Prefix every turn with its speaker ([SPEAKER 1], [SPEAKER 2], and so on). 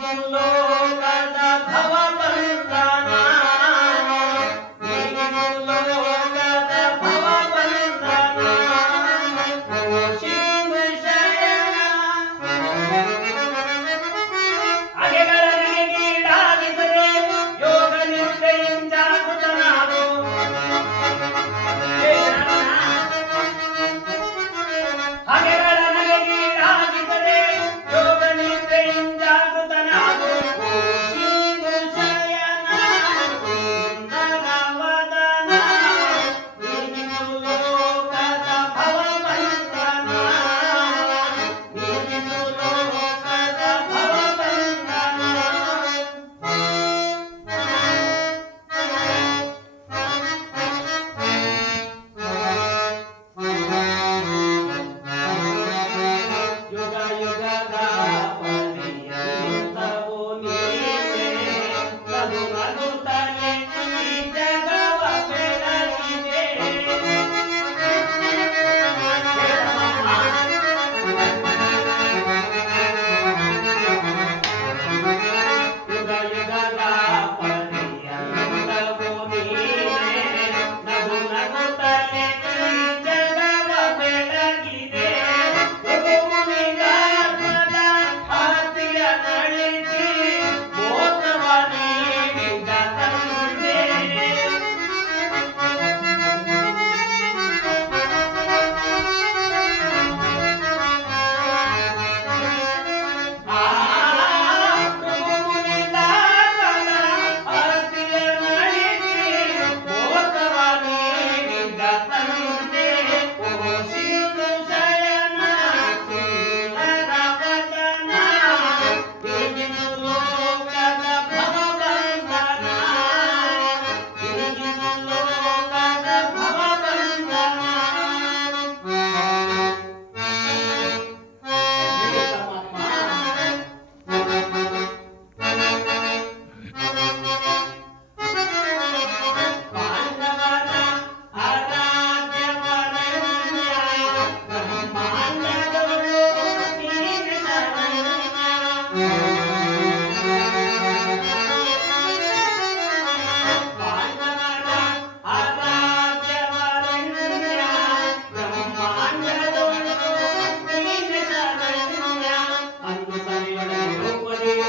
[SPEAKER 1] চন্দ্র দাদা ದ್ರೌಪದಿಯು